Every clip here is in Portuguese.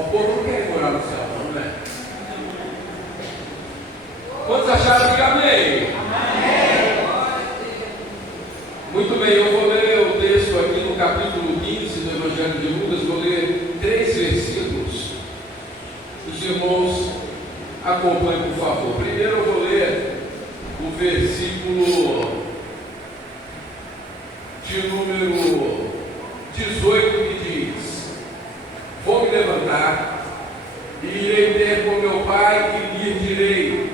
O povo não quer morar no céu, não, né? Quantos acharam que amém? Amém. Muito bem, eu vou ler o texto aqui no capítulo 15 do Evangelho de Lucas. Vou ler 3 versículos. Os irmãos acompanhem, por favor. Primeiro eu vou ler o versículo de número 18, que diz: vou me levantar e irei ter com meu pai e lhe direi: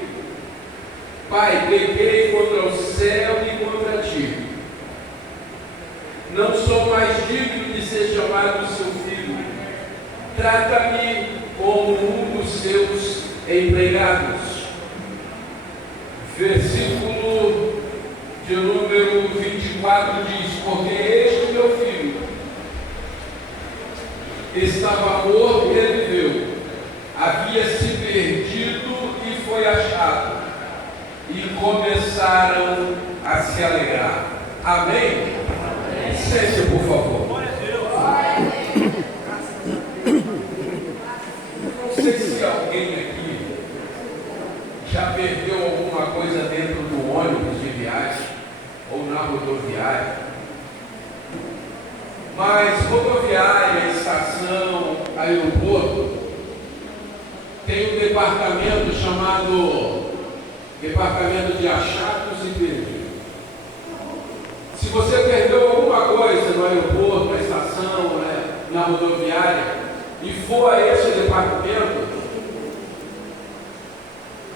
Pai, pequei contra o céu e contra ti. Não sou mais digno de ser chamado seu filho. Trata-me como um dos seus empregados. Versículo de número 24 diz: porque este meu filho estava morto e reviveu, havia se perdido e foi achado, e começaram a se alegrar. Amém? Sente, por favor. Não sei se alguém aqui já perdeu alguma coisa dentro do ônibus de viagem ou na rodoviária, mas rodoviária, estação, aeroporto tem um departamento chamado Departamento de Achados e Perdidos. Se você perdeu alguma coisa no aeroporto, na estação, na rodoviária, e for a esse departamento,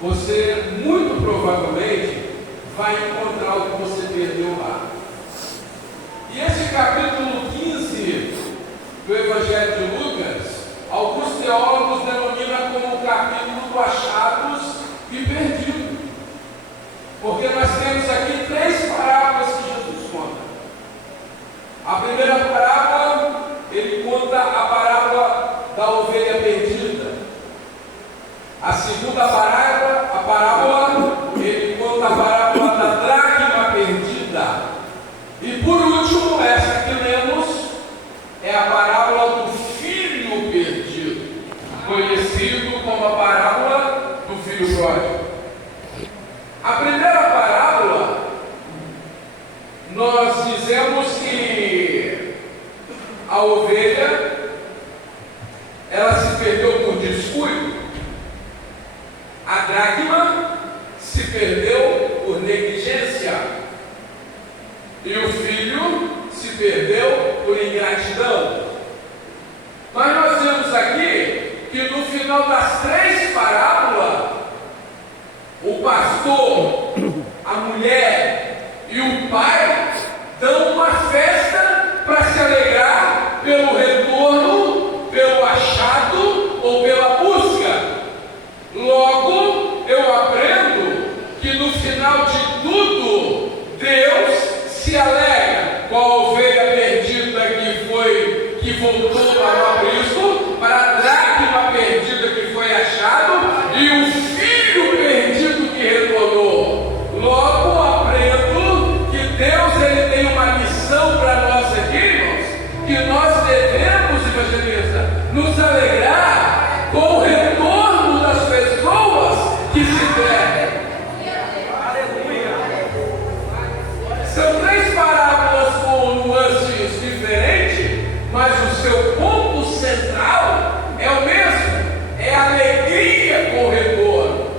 você muito provavelmente vai encontrar o que você perdeu lá. E esse capítulo 15 do Evangelho de Lucas, alguns teólogos denominam como o capítulo do achados e perdido. Porque nós temos aqui 3 parábolas que Jesus conta. A primeira parábola, ele conta a parábola da ovelha perdida. A segunda parábola, ele conta a parábola da dracma perdida. E por último, essa que lemos, é a parábola do filho perdido, conhecido como a parábola do filho pródigo. A primeira parábola, nós dizemos que a ovelha, ela se perdeu por descuido, a dracma se perdeu por negligência, e o filho se perdeu por ingratidão. Mas nós vemos aqui que no final das 3 parábolas, o pastor, a mulher e o pai dão uma festa para se alegrar pelo retorno, pelo achado ou pela busca. Logo, eu aprendo que no final de tudo, Deus se alegra com a ovelha perdida que voltou para o aprisco, para a dracma perdida que foi achado e o filho perdido que retornou. Logo aprendo que Deus, ele tem uma missão para nós aqui, irmãos, que nós devemos, evangelista, nos alegrar com o retorno das pessoas que se perdem. São 3 parábolas com nuances diferentes, mas o seu ponto central é o mesmo, é a alegria com o retorno.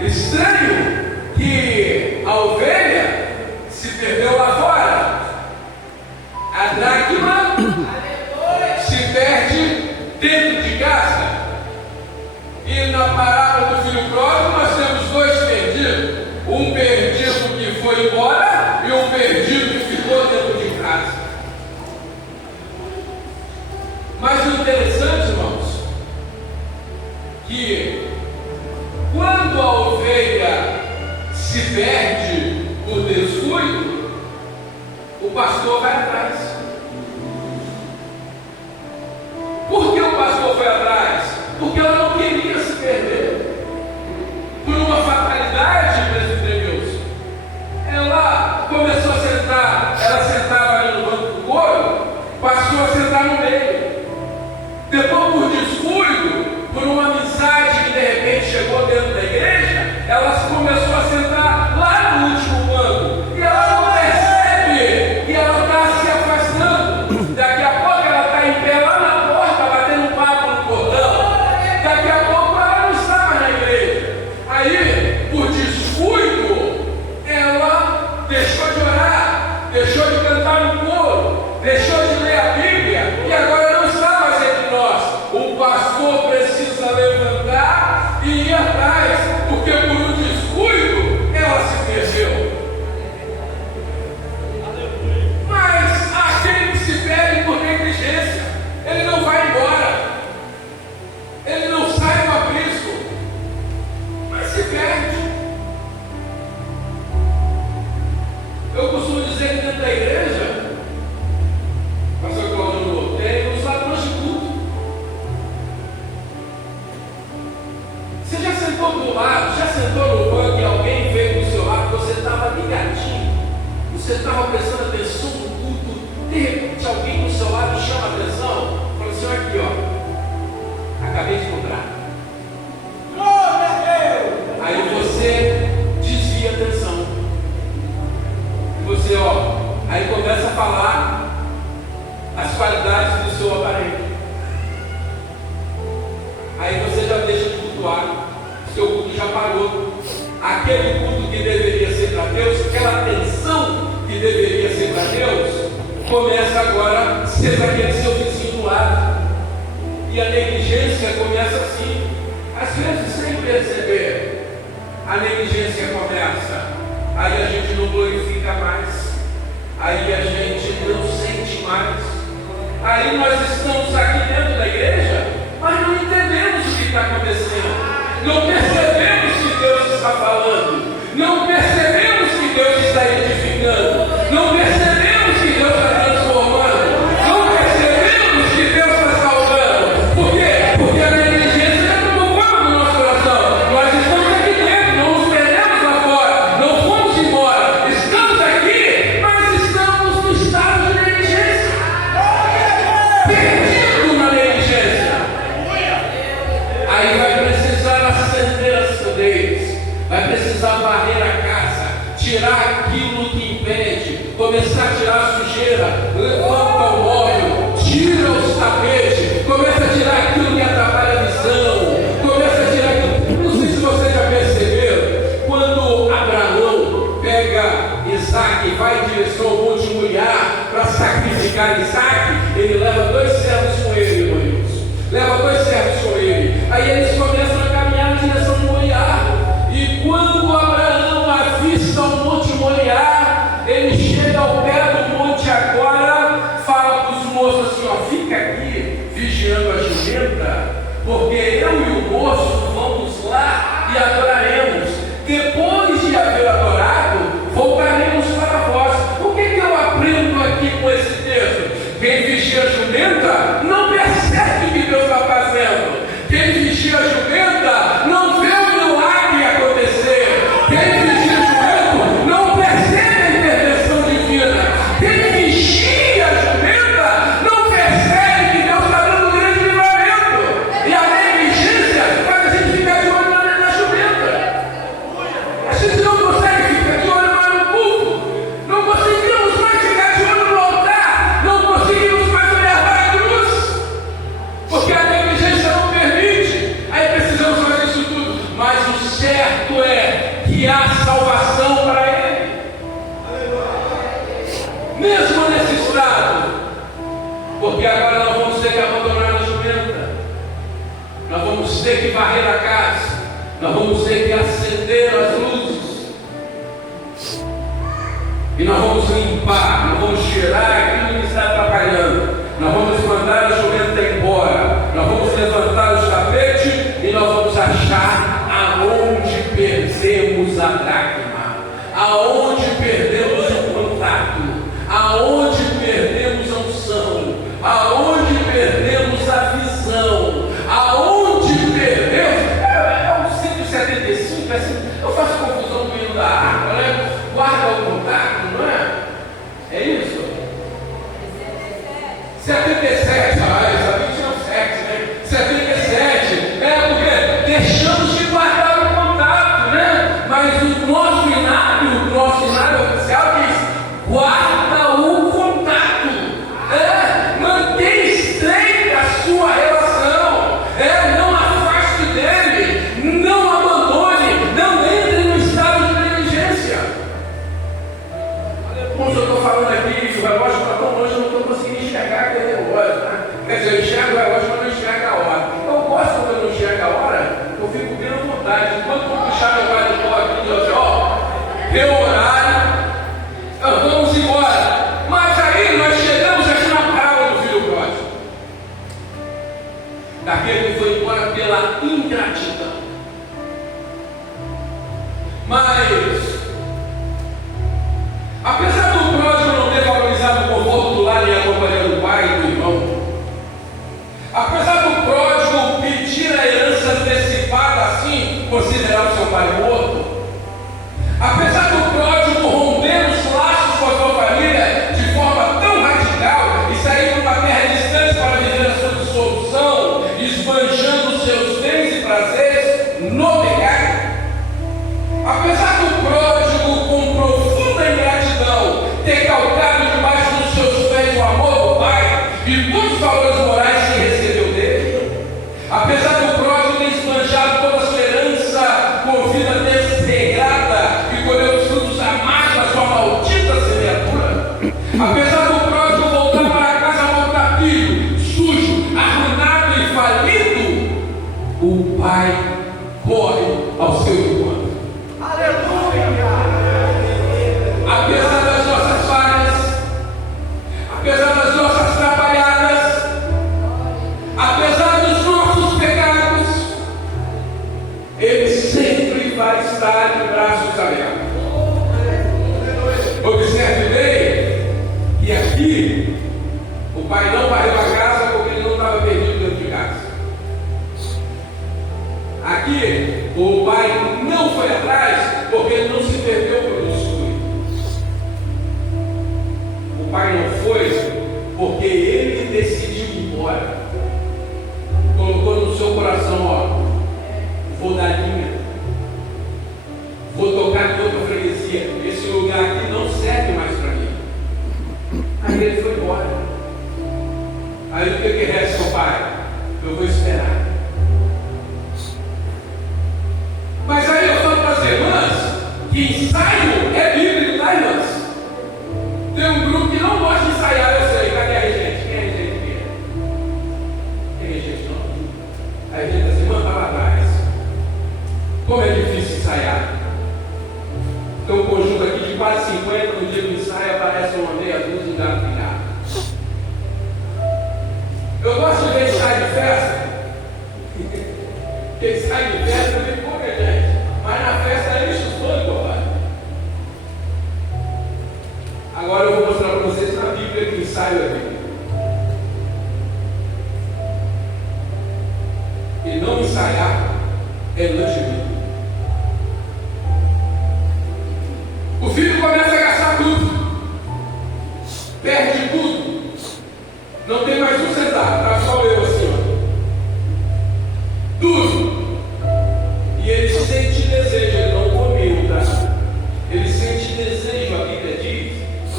Estranho que a ovelha se perdeu lá fora, a dracma se perde dentro de casa, e na parábola do filho pródigo nós temos 2 perdidos, um perdido que foi embora e um perdido que ficou dentro de casa. Mas o interessante, irmãos, que quando a ovelha se perde por descuido, o pastor vai atrás. Por que o pastor foi atrás? Porque ela não queria se perder. Por uma fatalidade, presbiterianos, ela começou a sentar, ela sentava ali no banco do couro, passou a sentar no meio. Depois, por descuido, você estava prestando atenção no culto, de repente alguém do seu lado chama a atenção, fala assim: olha aqui, ó, acabei de comprar. Aí você desvia a atenção. E você, aí começa a falar as qualidades do seu aparelho. Aí você já deixa de cultuar, seu culto já parou. Aquele culto que deveria ser para Deus, aquela atenção que deveria ser para Deus, começa agora a ser para aquele seu vizinho do lado. E a negligência começa assim, às vezes sem perceber. A negligência começa, aí a gente não glorifica mais, aí a gente não sente mais. Aí nós estamos aqui dentro da igreja, mas não entendemos o que está acontecendo. Não percebemos que Deus está falando. Não percebemos que Deus está edificando. Não percebemos que Deus está transformando. Não percebemos que Deus está salvando. Por quê? Porque a negligência já tomou conta do nosso coração. Nós estamos aqui dentro, não nos perdemos lá fora. Não fomos embora. Estamos aqui, mas estamos no estado de negligência. Perdido na negligência. Aí vai precisar acender as candeias, vai precisar varrer a casa, tirar aquilo que impede, começar a tirar a sujeira, levanta o móvel, tira os tapetes, começa a tirar aquilo que atrapalha a visão, começa a tirar aquilo. Não sei se você já percebeu, quando Abraão pega Isaac e vai em direção ao Monte Moriá para sacrificar Isaac, ele leva 2 servos com ele, irmãos. Leva 2 servos com ele. Aí eles começam a caminhar em direção ao Moriá. E quando Abraão avista o Monte Moriá, ele chega ao pé do monte agora, fala para os moços assim: fica aqui vigiando a jumenta, porque eu e o moço vamos lá e adoraremos. Depois de haver adorado, voltaremos para vós. O que eu aprendo aqui com esse texto? Quem vigia a jumenta não percebe o que Deus está fazendo. Quem vigia a jumenta não vê o milagre acontecer. Quem vigia a jumenta não percebe a intervenção divina. Quem vigia a jumenta não percebe que Deus está dando um grande livramento. E a negligência faz a gente ficar de olho na jumenta. A gente não consegue ficar de olho mais no culto. Não conseguimos mais ficar de olho no altar. Não conseguimos mais olhar para a cruz. Porque a negligência não permite. Aí precisamos fazer isso tudo. Mas o certo é que há salvação para ele. Mesmo nesse estado. Porque agora nós vamos ter que abandonar a jumenta. Nós vamos ter que varrer a casa. Nós vamos ter que acender as luzes. E nós vamos limpar, nós vamos tirar aquilo que está atrapalhando. Nós vamos mandar a jumenta embora. Nós vamos levantar os tapetes e nós vamos achar aonde perdemos a dracma, aonde perdemos o contato, aonde perdemos a unção, aonde perdemos a visão, aonde perdemos. É o 175, assim, eu faço confusão no meio da água, né? Guarda o contato, não é? É isso? 77, eu sabia que tinha um 7, né? 77, porque deixamos de guardar o contato, né? Mas o nosso inário oficial diz: guarda o contato, mantenha estreita a sua relação, não afaste dele, não abandone, não entre no estado de negligência. Como eu estou falando aqui, o relógio está tão longe, eu não estou conseguindo enxergar aquele relógio, né? Quer dizer, eu enxergo o relógio, mas não enxergo a hora. Eu gosto quando eu não enxergo a hora, eu fico bem à vontade. Enquanto eu puxar meu guarda-pó aqui, eu digo: deu horário, vamos embora. Mas aí nós chegamos aqui na parábola do filho pródigo, daquele que foi embora pela ingratidão. Mas, apesar do pródigo não ter valorizado o conforto do lar e a companhia do pai e do irmão, apesar do pródigo pedir a herança antecipada assim, considerar o seu pai morto, apesar do pródigo romper os laços com a sua esbanjando seus bens e prazeres no pecado. Apesar do pródigo, com profunda ingratidão, ter calcado debaixo dos seus pés o amor do Pai e todos os valores morais que recebeu dele, apesar do pródigo ter esbanjado toda a sua herança com vida desregrada e colheu os frutos amargos da sua maldita semeadura, apesar do pródigo voltar para casa maltrapilho, sujo, arruinado e falido, o Pai corre ao seu encontro. Apesar das nossas falhas, apesar das nossas trabalhadas, apesar dos nossos pecados, Ele sempre vai estar de braços abertos. Observe bem que aqui o pai não varreu a casa porque ele não estava perdido dentro de casa. Aqui o pai não foi atrás porque ele não se perdeu pelo escuro. O pai não foi porque ele decidiu ir embora. Colocou no seu coração, ó, vou dar linha, vou tocar em outra freguesia, esse lugar aqui não serve mais para mim. Aí ele foi embora. Aí o que resta, meu pai? Eu vou esperar. Mas aí eu falo para as irmãs que ensaio é bíblico, tá, irmãs? Tem um grupo que não gosta de ensaiar, eu sei. Cadê a gente? Quem é a gente aqui? Tem gente não? A gente das irmãs está lá atrás. Como é difícil ensaiar. Tem um conjunto aqui de quase 50, no dia do ensaio aparece uma meia dúzia de gato pingado. Eu gosto de ver ensaio de festa. Porque ensaio de festa eu vi pouca gente. Mas na festa eles estão igual. Agora eu vou mostrar para vocês na Bíblia que ensaio é bíblico. E não ensaiar é lanche. O filho começa a gastar tudo, perde tudo, não tem mais um centavo, tá só eu assim, ó. Tudo. E ele sente desejo, ele não comeu, tá? Ele sente desejo, a Bíblia diz,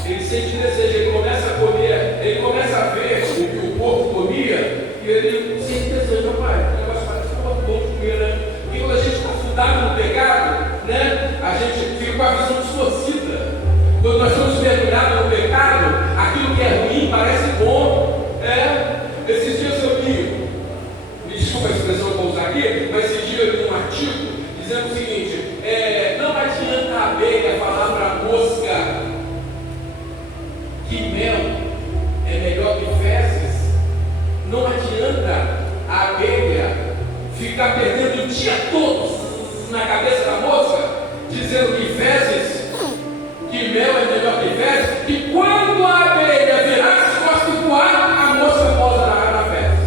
ele sente desejo, ele começa a comer, ele começa a ver o que o porco comia, e ele sente desejo, pai, o negócio parece muito bom de comer, né? Porque quando a gente está fundado no pecado, né? A gente fica com a visão distorcida. Quando nós somos mergulhados no pecado, aquilo que é ruim parece bom. Esses dias eu li, me desculpa a expressão que eu vou usar aqui, mas esses dias eu li um artigo dizendo o seguinte: não adianta a abelha falar para a mosca que mel é melhor que fezes. Não adianta a abelha ficar perdendo o dia todo na cabeça da mosca, dizendo que fezes, que mel é melhor que fezes, que quando a abelha virar as costas e voar, a mosca pousa na fezes.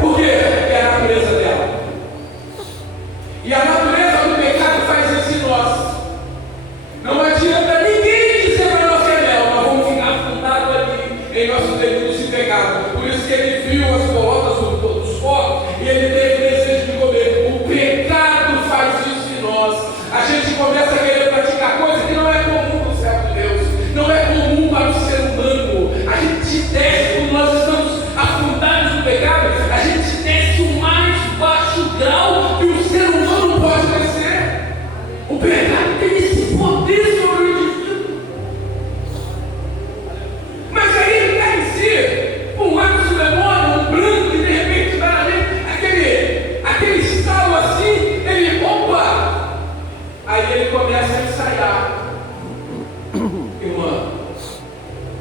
Por quê? Porque é a natureza dela. E a natureza do pecado faz isso em nós. Não adianta ninguém dizer para nós que é mel, nós vamos ficar afundados ali em nossos delitos e pecados. Por isso que ele viu as colotas dos fogos e ele teve desejo de comer. O pecado faz isso em nós. A gente começa a querer praticar coisas que não é comum no céu de Deus, não é comum para o ser humano. A gente desce, quando nós estamos afundados no pecado, a gente desce o mais baixo grau que o ser humano pode descer. O pecado tem esse poder sobre o indivíduo. Mas aí ele cai em si, um ato do demônio, um branco que de repente está na gente, aquele estalo assim, ele opa! Aí ele começa a ensaiar. Irmã,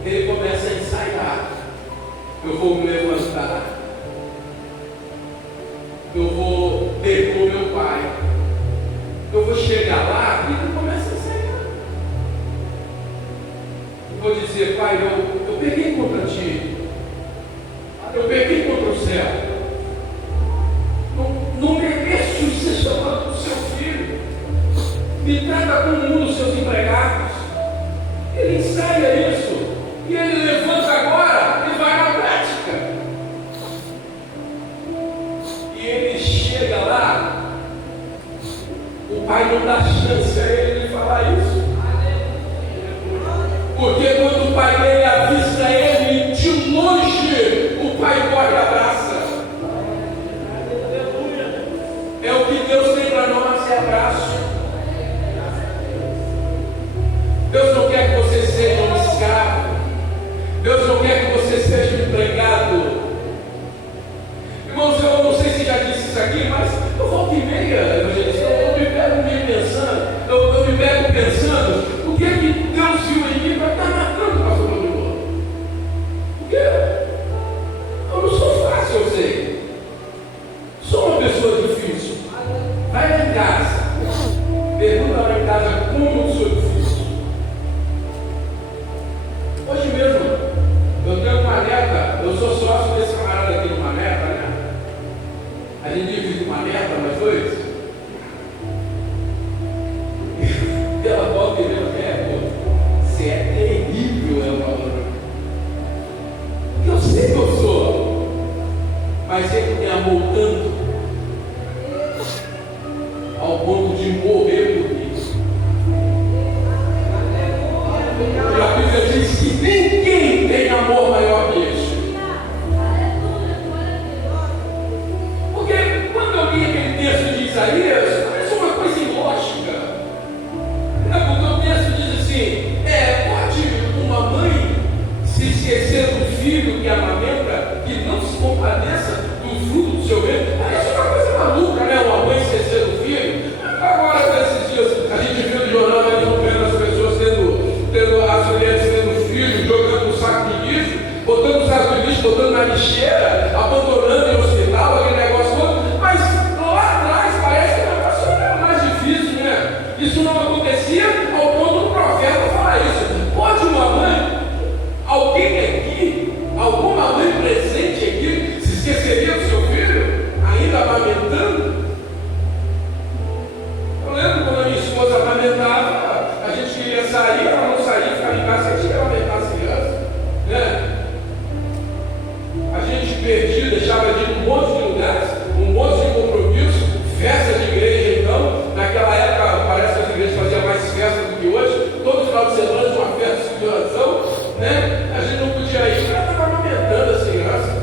ele começa a ensaiar. Eu vou me levantar. Eu vou depor meu pai. Eu vou chegar lá e ele começa a ensaiar. Eu vou dizer: pai, eu peguei contra ti. Eu peguei contra o céu. Não mereço ser chamado do seu filho. Me trata como um dos seus empregados. Ele ensaia isso. E ele levanta agora e vai na prática. não dá chance a ele de falar isso. Porque quando o pai dele avista ele de longe, o pai corre e abraça. É o que Deus tem para nós, é abraço. Deus não quer que você seja um escravo. Deus não quer que você seja um empregado. Irmãos, eu não sei se já disse isso aqui, mas eu volto e meia, evangelista, eu me pego meio pensando, eu me pego pensando, o que é que Deus viu em mim para estar matando o pastor Rodrigo? Por quê? Eu não sou fácil, eu sei. Sou uma pessoa difícil. Vai lá em casa. Pergunta lá em casa como eu sou difícil. Hoje mesmo, eu tenho uma neta, eu sou sócio desse camarada aqui numa neta, né? A gente divide uma neta, nós dois. Ela volta e meia, você é terrível, ela falou. Eu sei que eu sou, mas ele me amou tanto ao ponto de morrer por mim. E a Bíblia diz que ninguém tem amor maior que isso. Porque quando eu li aquele texto de Isaías, parece uma coisa ilógica. Porque o texto diz assim: pode uma mãe se esquecer do filho que amamenta, que não se compadeça do fruto do seu ventre? Parece uma coisa maluca, né? Uma mãe esquecer do filho. Agora, nesses dias, a gente viu no jornal vendo as pessoas tendo as mulheres tendo filhos, jogando no saco de lixo, botando no saco de lixo, botando na lixeira, abandonando em hospital, aquele negócio todo. Mas lá atrás parece que o negócio era mais difícil, né? Isso não acontecia ao ponto do profeta falar isso. Pode uma mãe, alguém aqui, alguma mãe presente aqui, se esqueceria do seu filho, ainda amamentando? Eu lembro quando a minha esposa amamentava, a gente queria sair, ela não saía, ficava em casa, tinha que amamentar as crianças, né? A gente perdia, deixava de ir um monte de lugares, um monte de compromisso, festa de igreja. Então, naquela época, parece que as igrejas faziam mais festa do que hoje, todo final de semana tinha uma festa de oração, né? A gente não podia ir, porque ela estava amamentando as crianças.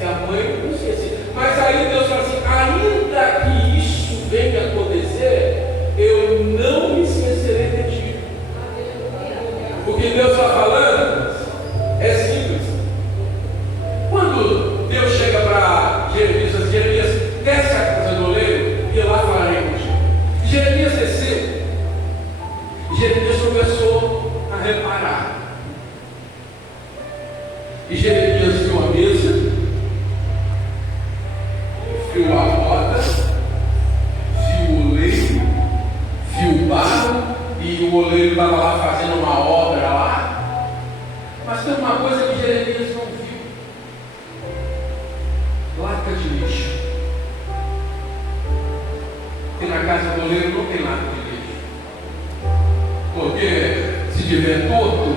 E a mãe não esquecia. Mas aí Deus fala assim: ainda que isso venha a acontecer, eu não me esquecerei de ti. O que Deus está falando é simples. Quando Deus chega para Jeremias, diz: Jeremias, desce a casa do oleiro e eu lá falarei contigo. Jeremias desceu. Jeremias começou a reparar. E Jeremias viu a mesa, viu a roda, viu o oleiro, viu o barro, e o oleiro estava lá fazendo uma obra lá. Mas tem uma coisa que Jeremias não viu: lata de lixo. E na casa do oleiro não tem lata de lixo. Porque se tiver torto,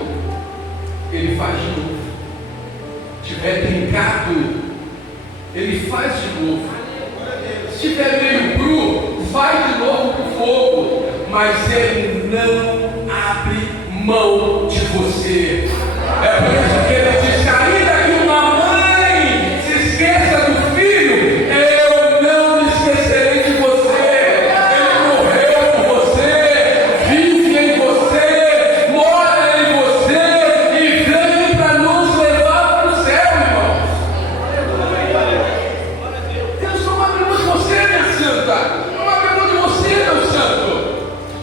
ele faz de novo. Se tiver trincado, ele faz de novo. Se estiver meio cru, vai de novo para o fogo. Mas ele não abre mão de você. É por isso que ele diz: ainda que uma mãe se esqueça do filho, eu não me esquecerei de você. Ele morreu por você, vive em você, mora em você e veio para nos levar para o céu, irmãos. Deus não abre mão de você, minha santa. Não abre mão de você, meu santo.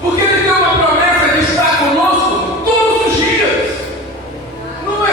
Porque Ele deu uma promessa de estar conosco todos os dias. Não é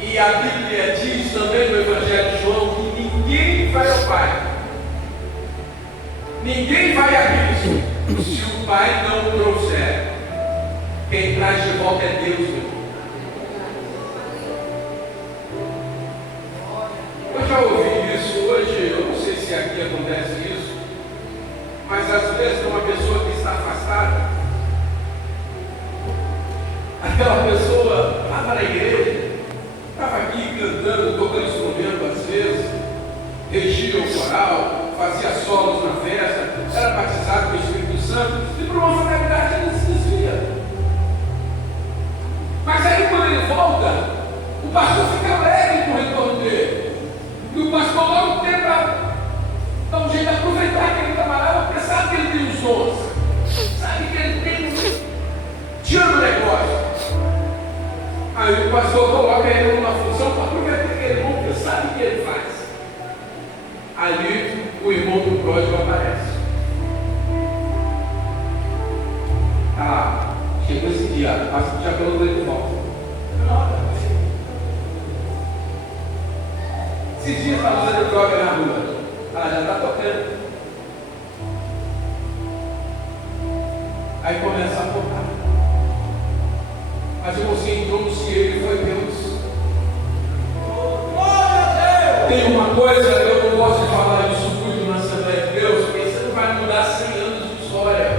E a Bíblia diz também no Evangelho de João que ninguém vai ao Pai, ninguém vai a Cristo se o Pai não o trouxer. Quem traz de volta é Deus, meu irmão. Eu já ouvi isso hoje, eu não sei se aqui acontece isso, mas às vezes uma pessoa que está afastada, aquela pessoa estava na igreja, estava aqui cantando, tocando instrumento às vezes, regia o coral, fazia solos na festa, era batizado com o Espírito Santo, e por uma fatalidade ele se desvia. Mas aí quando ele volta, o pastor fica alegre com o retorno dele. E o pastor logo tenta dar um jeito de aproveitar aquele camarada, porque sabe que ele tem os dons, sabe que ele tem, tira o negócio. Aí o pastor coloca ele numa função para aproveitar aquele irmão, porque sabe o que ele faz. Ali o irmão do pródigo aparece. Ah, chegou esse dia, passa já pelo dedo de volta. Esses dias está usando droga na rua. Ela já está tocando. Aí começa a tocar. Mas você entrou no cielo e foi Deus. Tem uma coisa, eu não gosto de falar isso muito na Assembleia de Deus, porque você não vai mudar 100 anos de história.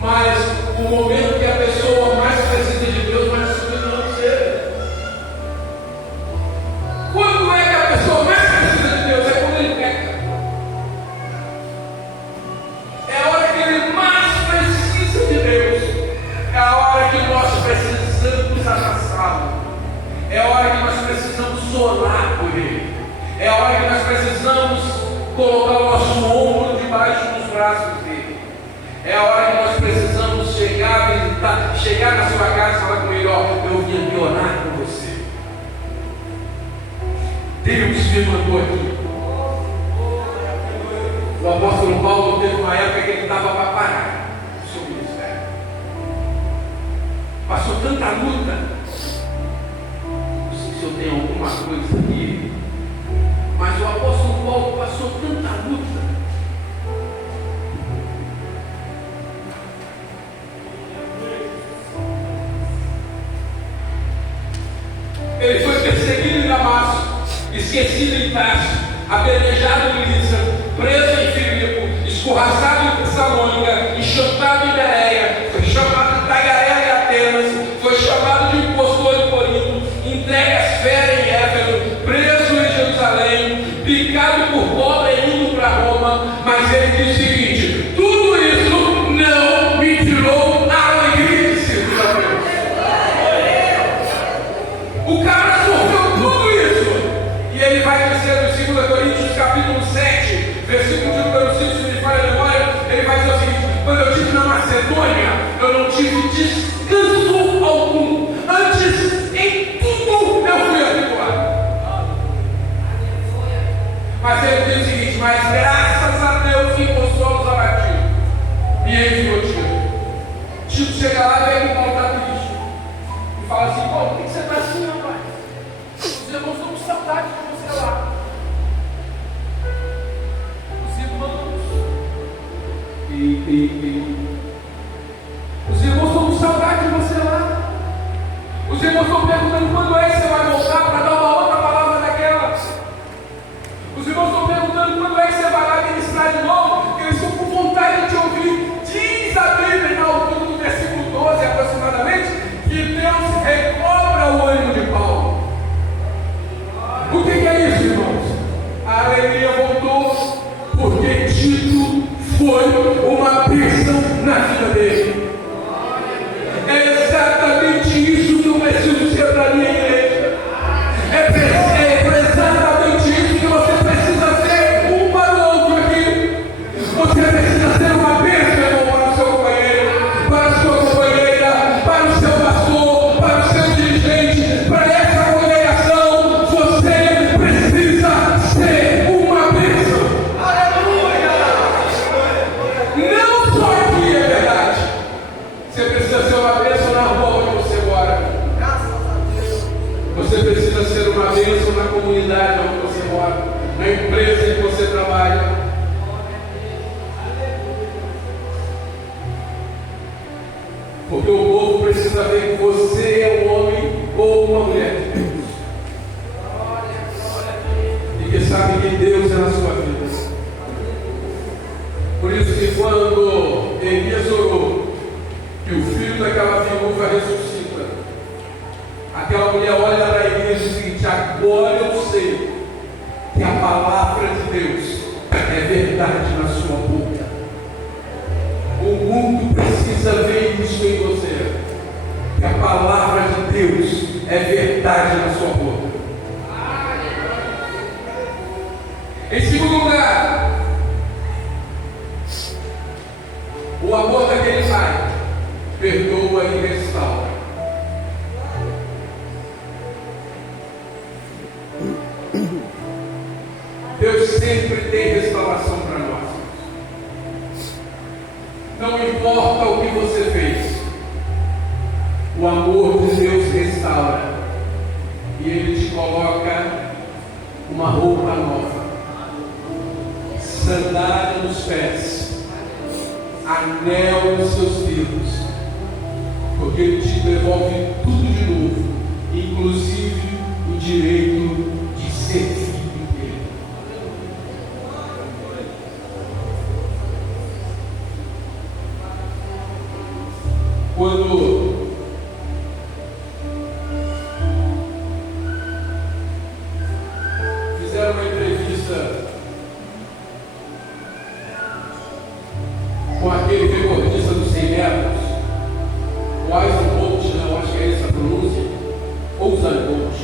Mas o momento que a pessoa mais precisa de Deus, mais precisa não ser. Quando é que a pessoa mais precisa de Deus? É quando ele peca. É a hora que ele mais precisa de Deus. É a hora que nós precisamos abraçá-lo. É a hora que nós precisamos orar por ele. É a hora que nós precisamos colocar o nosso ombro debaixo dos braços dele. É a hora que nós precisamos chegar, visitar, chegar na sua casa e falar com ele: ó, eu vim aqui orar com você. Deus me mandou aqui. O apóstolo Paulo teve uma época que ele estava para parar o seu ministério. Passou tanta luta. Não sei se eu tenho alguma coisa aqui, mas o apóstolo Paulo passou tanta luta. Ele foi perseguido em Damasco, esquecido em Tarso, apedrejado em Lícia, preso em Filipe, escorraçado em Tessalônica, enxotado em Bereia, foi chamado de tagarela em Atenas, foi chamado de impostor em Corinto, entregue às feras em Éfeso, preso em Jerusalém, picado por cobra e indo para Roma. Mas ele diz o seguinte: tudo isso não me tirou a alegria de servir a Deus. O cara sofreu tudo isso. E ele vai dizer no 2 Coríntios capítulo 7, versículo de número 5, se me falha a memória, ele vai dizer o seguinte: Você precisa ser uma bênção na comunidade onde você mora, na empresa em que você trabalha. Porque o povo precisa ver que você é um homem ou uma mulher de Deus. E que sabe que Deus é na sua vida. Por isso que quando Elias orou, que o filho daquela viúva ressuscita, aquela mulher olha para ele e diz o seguinte: agora eu sei que a palavra de Deus é verdade na sua boca. O mundo precisa ver isso em você, que a palavra de Deus é verdade na sua boca. Em segundo lugar, o amor daquele pai perdoa e restaura. Deus sempre tem restauração para nós. Não importa o que você fez, o amor de Deus restaura. E Ele te coloca uma roupa nova, sandália nos pés, anel nos seus dedos, porque Ele te devolve tudo de novo, inclusive o direito de ser filho dele. Quando fizeram uma entrevista com aquele recordista dos 100 metros, o Usain Bolt, não, acho que é essa a pronúncia, Usain Bolt.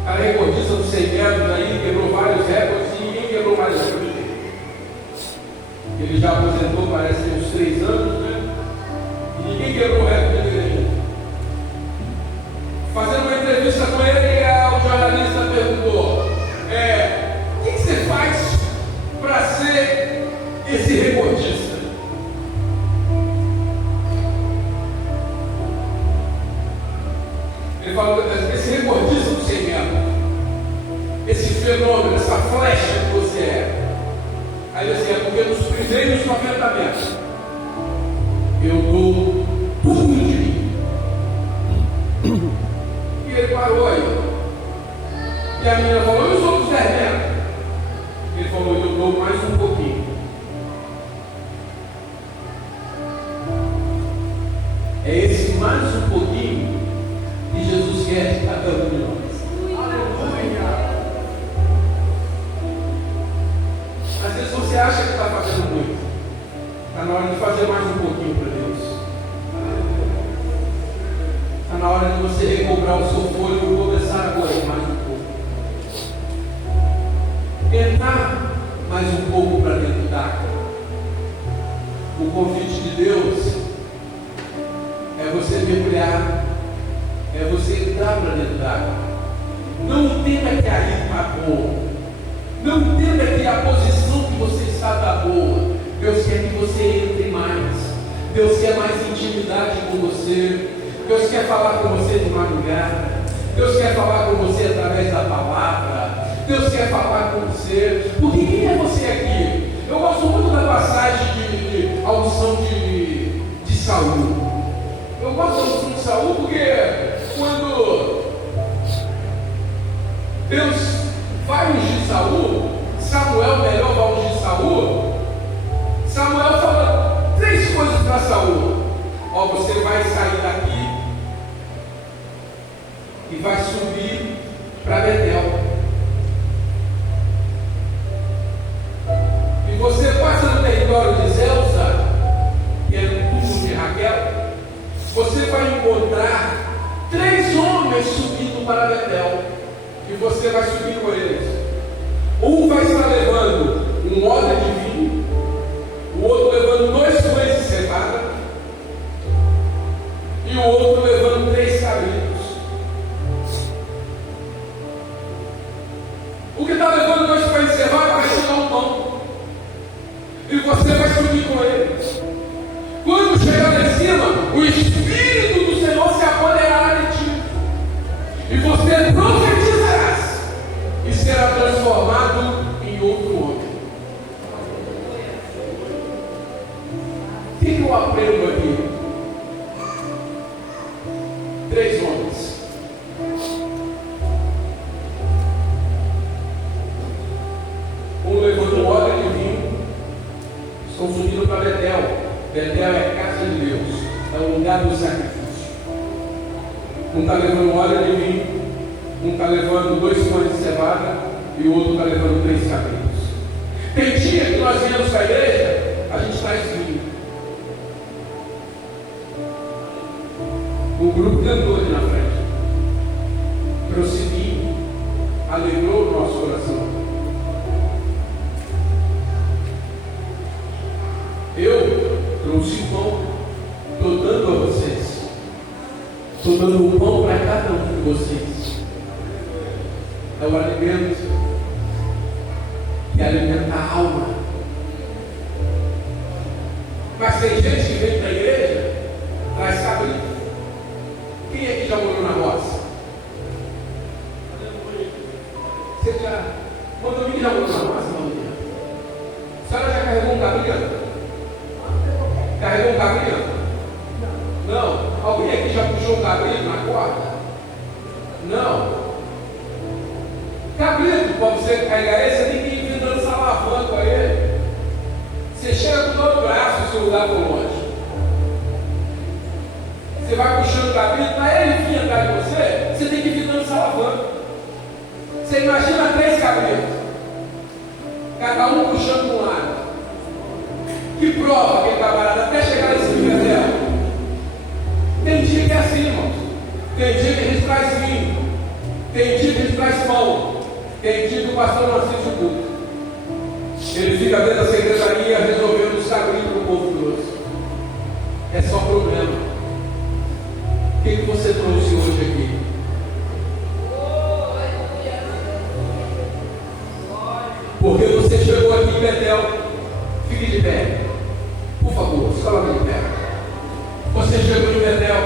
O cara recordista dos 100 metros aí, quebrou vários recordes e ninguém quebrou mais recordes dele. Ele já aposentou, parece que uns 3 anos, né? E ninguém quebrou o recorde dele ainda. Fazendo uma entrevista com ele, o jornalista perguntou: o que você faz para ser esse recordista? Ele falou: esse recordista do 100 metros, esse fenômeno, essa flecha que você é. Aí ele disse: é porque nos primeiros 90 metros eu dou tudo de mim. E ele parou aí. E a menina falou: e os outros 10 metros? Ele falou: eu dou mais um pouquinho. É esse mais um pouquinho que Jesus quer de cada um de nós. Aleluia! Às vezes você acha que está fazendo muito. Está na hora de fazer mais um pouquinho para Deus. Está na hora de você recobrar o seu fôlego e começar agora mais um pouco. Entrar mais um pouco para dentro d'água. O convite de Deus é você mergulhar, é você entrar para dentro d'água. Não entenda que aí está bom. Não entenda que a posição que você está está boa. Deus quer que você entre mais. Deus quer mais intimidade com você. Deus quer falar com você de madrugada. Deus quer falar com você através da palavra. Deus quer falar com você. Porque quem é você aqui? Eu gosto muito da passagem de audição de Saul. Eu gosto da audição de Saul porque quando Deus vai ungir Saul, Samuel melhor vai ungir Saul. Samuel fala 3 coisas para Saul: ó, você vai sair daqui e vai subir para Betel. E você passa no território de Zelza, que é o túmulo de Raquel, você vai encontrar 3 homens subindo para Betel. E você vai subir com eles. Um vai estar levando um odre de vinho, o outro levando 2 coelhos de cevada, e o outro levando 3 cabritos. O que está levando 2 coelhos de cevada vai chegar um pão. E você vai subir com ele. Quando chegar lá em cima, o Espírito do Senhor se apoderará de ti. estão subindo para Betel. Betel é a casa de Deus, é o lugar do sacrifício. Um está levando óleo de vinho, um está levando 2 pães de cevada e o outro está levando 3 cabritos. Tem dia que nós viemos para a igreja, a gente traz vinho. O grupo cantou ali na frente. Trouxe vinho, alegrou o nosso coração. Eu trouxe pão, estou dando a vocês. Estou dando um pão para cada um de vocês. É o alimento que alimenta a alma. Mas tem gente que vem para a igreja, traz cabrito. Quem aqui já morou na roça? Você já. Quando alguém já morou na roça, não? A senhora já carregou um cabrito? Carregou um cabrito? Não. Alguém aqui já puxou um cabrito na corda? Não. Cabrito, para você carregar ele, você tem que ir dando essa alavanca a ele. Você chega com todo o braço, o seu lugar for longe. Você vai puxando o cabrito, para ele vir atrás de você, você tem que vir dando essa alavanca. Você imagina 3 cabritos, cada um puxando para um lado. Que prova aquele camarada até chegar nesse nível dela. Tem dia que é assim, irmãos. Tem dia que a gente traz vinho. Tem dia que a gente traz pão. Tem dia que o pastor não assiste o culto. Ele fica dentro da secretaria resolvendo os cabritos que o povo trouxe. É só problema. O que você trouxe hoje aqui? Porque você chegou aqui em Betel. Fique de pé. Por favor, se coloque de pé. Você chegou em Betel.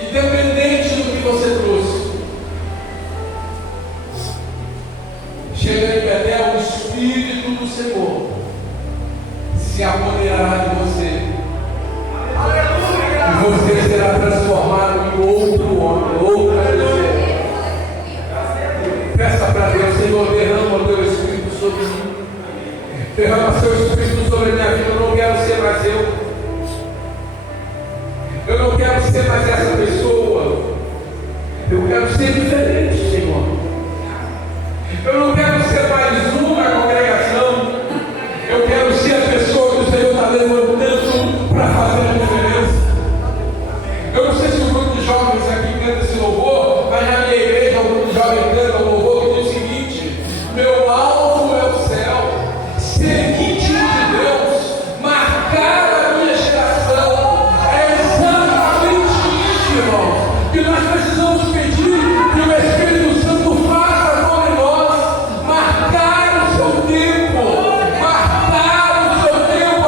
Independente do que você trouxe. Chega em Betel, o Espírito do Senhor se apoderará de você. E você será transformado em outro homem, outra pessoa. Peça para Deus, Senhor, derrama o teu Espírito sobre mim. Derrama seu Espírito sobre a minha vida. Eu não quero ser mais eu. Eu não quero ser mais essa pessoa. Eu quero ser diferente, Senhor. Eu não quero ser mais um na congregação. Eu quero ser a pessoa que o Senhor está levantando para fazer a diferença. Eu não sei se o grupo de jovens aqui canta esse louvor, mas na minha igreja o grupo de jovens canta um louvor que diz o seguinte: meu alvo é o céu, ser íntimo de Deus, marcar a minha geração. É exatamente isso, irmãos, que nós precisamos pedir que o Espírito Santo faça sobre nós, marcar o seu tempo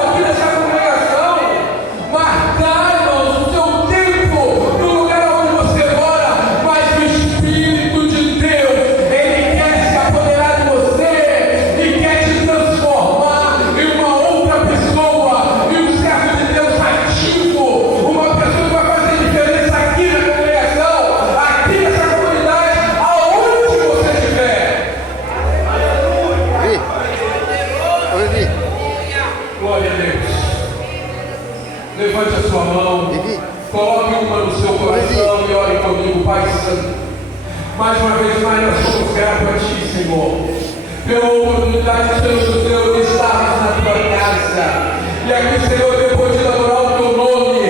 aqui nessa congregação, marcar, irmãos, o seu tempo no lugar onde você mora. Mas o Espírito de Deus, Ele quer se apoderar de você e quer te transformar em uma outra pessoa, em um servo de Deus ativo, uma pessoa que vai fazer diferença aqui na congregação, aqui nessa comunidade, aonde você estiver. Glória a Deus. Levante a sua mão, coloque uma no seu coração e ore comigo, Pai Santo. Mais uma vez mais nós somos gratos a Ti, Senhor, pela oportunidade, Senhor do Senhor, de estarmos na Tua casa. E aqui, Senhor, depois de adorar o Teu nome,